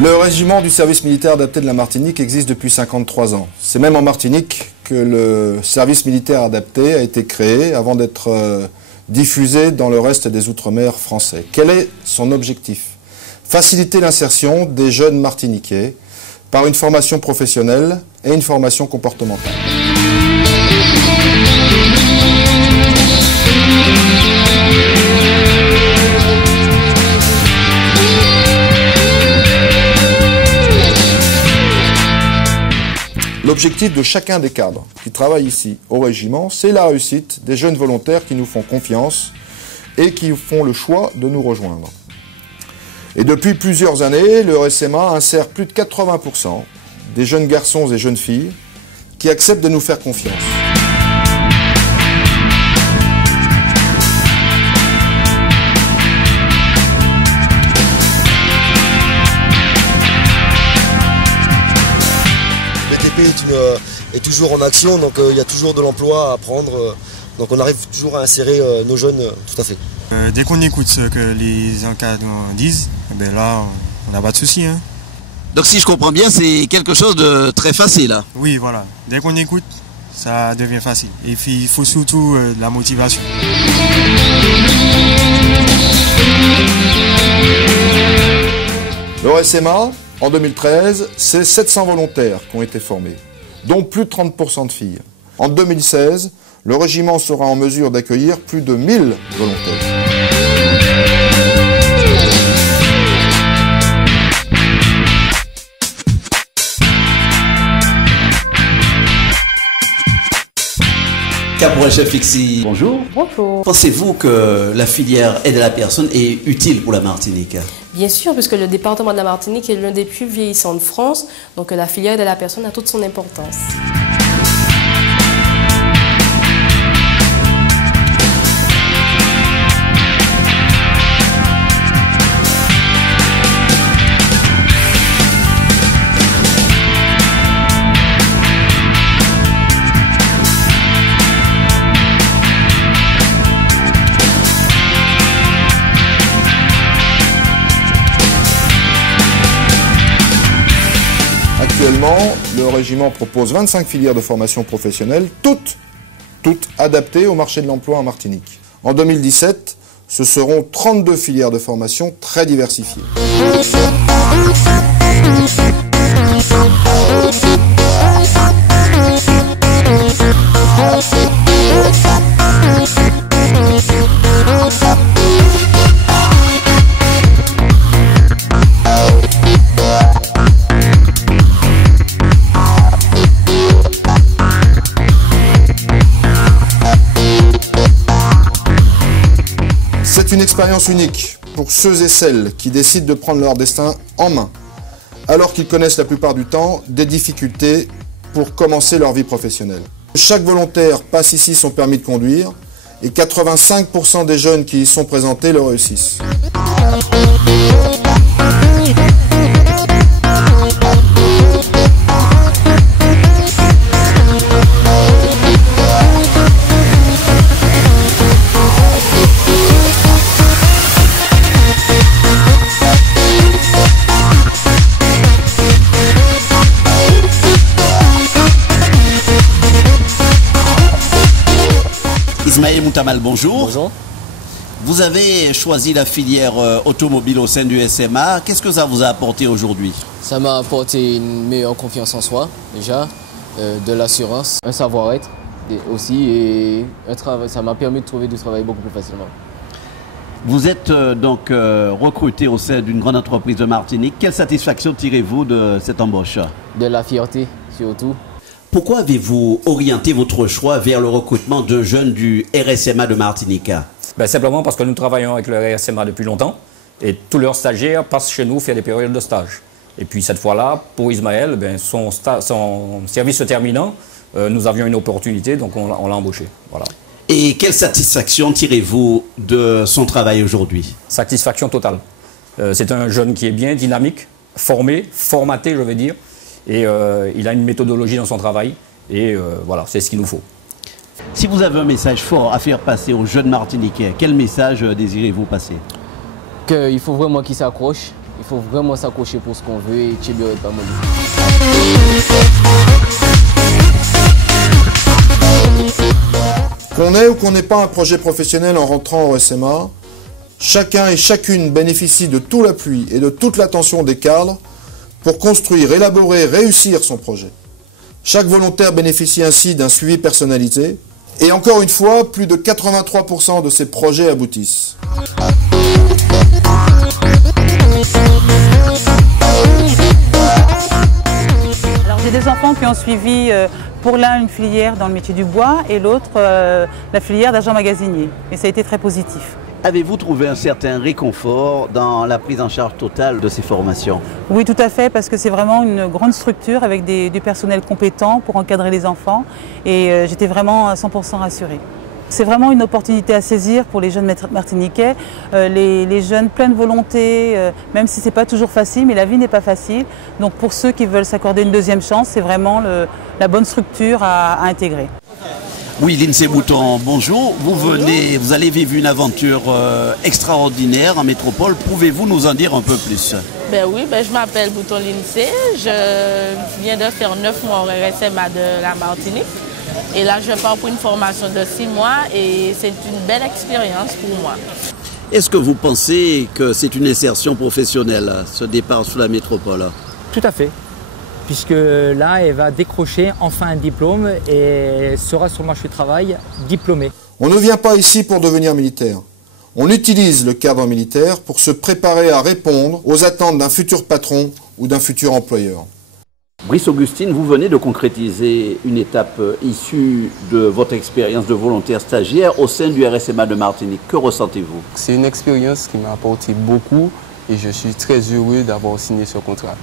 Le régiment du service militaire adapté de la Martinique existe depuis 53 ans. C'est même en Martinique que le service militaire adapté a été créé avant d'être diffusé dans le reste des Outre-mer français. Quel est son objectif? Faciliter l'insertion des jeunes martiniquais par une formation professionnelle et une formation comportementale. L'objectif de chacun des cadres qui travaillent ici au régiment, c'est la réussite des jeunes volontaires qui nous font confiance et qui font le choix de nous rejoindre. Et depuis plusieurs années, le RSMA insère plus de 80% des jeunes garçons et jeunes filles qui acceptent de nous faire confiance. Est toujours en action, donc il y a toujours de l'emploi à prendre, donc on arrive toujours à insérer nos jeunes, tout à fait. Dès qu'on écoute ce que les encadrants disent, ben là on n'a pas de souci. Hein. Donc si je comprends bien, c'est quelque chose de très facile. Hein. Oui, voilà. Dès qu'on écoute, ça devient facile. Et puis il faut surtout de la motivation. Le RSMA, en 2013, c'est 700 volontaires qui ont été formés, dont plus de 30% de filles. En 2016, le régiment sera en mesure d'accueillir plus de 1000 volontaires. Caporal-chef Fixi, bonjour. Bonjour. Pensez-vous que la filière aide à la personne est utile pour la Martinique? Bien sûr, puisque le département de la Martinique est l'un des plus vieillissants de France, donc la filière aide à la personne a toute son importance. Actuellement, le régiment propose 25 filières de formation professionnelle, toutes adaptées au marché de l'emploi en Martinique. En 2017, ce seront 32 filières de formation très diversifiées. C'est une expérience unique pour ceux et celles qui décident de prendre leur destin en main, alors qu'ils connaissent la plupart du temps des difficultés pour commencer leur vie professionnelle. Chaque volontaire passe ici son permis de conduire et 85% des jeunes qui y sont présentés le réussissent. Ismaël Moutamal, bonjour. Bonjour. Vous avez choisi la filière automobile au sein du SMA. Qu'est-ce que ça vous a apporté aujourd'hui? Ça m'a apporté une meilleure confiance en soi, déjà, de l'assurance, un savoir-être aussi, et un travail. Ça m'a permis de trouver du travail beaucoup plus facilement. Vous êtes donc recruté au sein d'une grande entreprise de Martinique. Quelle satisfaction tirez-vous de cette embauche? De la fierté, surtout. Pourquoi avez-vous orienté votre choix vers le recrutement d'un jeune du RSMA de Martinique? Simplement parce que nous travaillons avec le RSMA depuis longtemps et tous leurs stagiaires passent chez nous faire des périodes de stage. Et puis cette fois-là, pour Ismaël, son service se terminant, nous avions une opportunité, donc on l'a embauché. Voilà. Et quelle satisfaction tirez-vous de son travail aujourd'hui? Satisfaction totale. C'est un jeune qui est bien dynamique, formé, formaté, je vais dire. Et il a une méthodologie dans son travail. Et voilà, c'est ce qu'il nous faut. Si vous avez un message fort à faire passer aux jeunes Martiniquais, quel message désirez-vous passer? Qu'il faut vraiment qu'ils s'accrochent Il faut vraiment s'accrocher pour ce qu'on veut et Tchébioret pas mal. Qu'on ait ou qu'on n'ait pas un projet professionnel en rentrant au SMA, chacun et chacune bénéficie de tout l'appui et de toute l'attention des cadres pour construire, élaborer, réussir son projet. Chaque volontaire bénéficie ainsi d'un suivi personnalisé et encore une fois, plus de 83% de ces projets aboutissent. Alors j'ai des enfants qui ont suivi pour l'un une filière dans le métier du bois et l'autre la filière d'agent magasinier. Et ça a été très positif. Avez-vous trouvé un certain réconfort dans la prise en charge totale de ces formations? Oui, tout à fait, parce que c'est vraiment une grande structure avec du personnel compétent pour encadrer les enfants et j'étais vraiment à 100% rassurée. C'est vraiment une opportunité à saisir pour les jeunes martiniquais, les jeunes pleins de volonté, même si ce n'est pas toujours facile, mais la vie n'est pas facile. Donc pour ceux qui veulent s'accorder une deuxième chance, c'est vraiment la bonne structure à intégrer. Oui, Lindsay Bouton, bonjour. Vous allez vivre une aventure extraordinaire en métropole. Pouvez-vous nous en dire un peu plus? Oui, je m'appelle Bouton Lindsay. Je viens de faire 9 mois au RSMA de la Martinique. Et là, je pars pour une formation de 6 mois et c'est une belle expérience pour moi. Est-ce que vous pensez que c'est une insertion professionnelle, ce départ sur la métropole? Tout à fait. Puisque là, elle va décrocher enfin un diplôme et sera sur le marché du travail diplômée. On ne vient pas ici pour devenir militaire. On utilise le cadre militaire pour se préparer à répondre aux attentes d'un futur patron ou d'un futur employeur. Brice Augustine, vous venez de concrétiser une étape issue de votre expérience de volontaire stagiaire au sein du RSMA de Martinique. Que ressentez-vous? C'est une expérience qui m'a apporté beaucoup et je suis très heureux d'avoir signé ce contrat.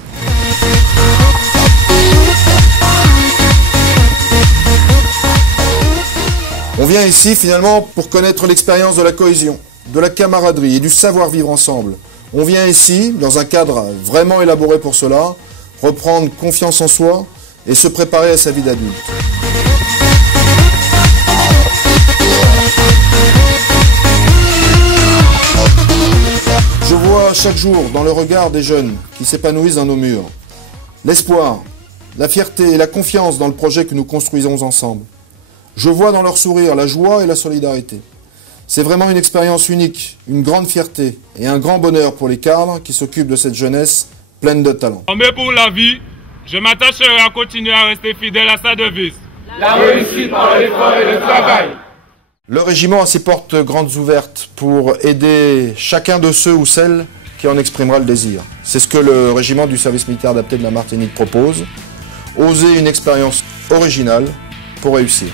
On vient ici finalement pour connaître l'expérience de la cohésion, de la camaraderie et du savoir-vivre ensemble. On vient ici, dans un cadre vraiment élaboré pour cela, reprendre confiance en soi et se préparer à sa vie d'adulte. Je vois chaque jour dans le regard des jeunes qui s'épanouissent dans nos murs l'espoir, la fierté et la confiance dans le projet que nous construisons ensemble. Je vois dans leur sourire la joie et la solidarité. C'est vraiment une expérience unique, une grande fierté et un grand bonheur pour les cadres qui s'occupent de cette jeunesse pleine de talent. Mais pour la vie, je m'attacherai à continuer à rester fidèle à sa devise. La réussite par l'effort et le travail. Le régiment a ses portes grandes ouvertes pour aider chacun de ceux ou celles qui en exprimera le désir. C'est ce que le régiment du service militaire adapté de la Martinique propose. Oser une expérience originale pour réussir.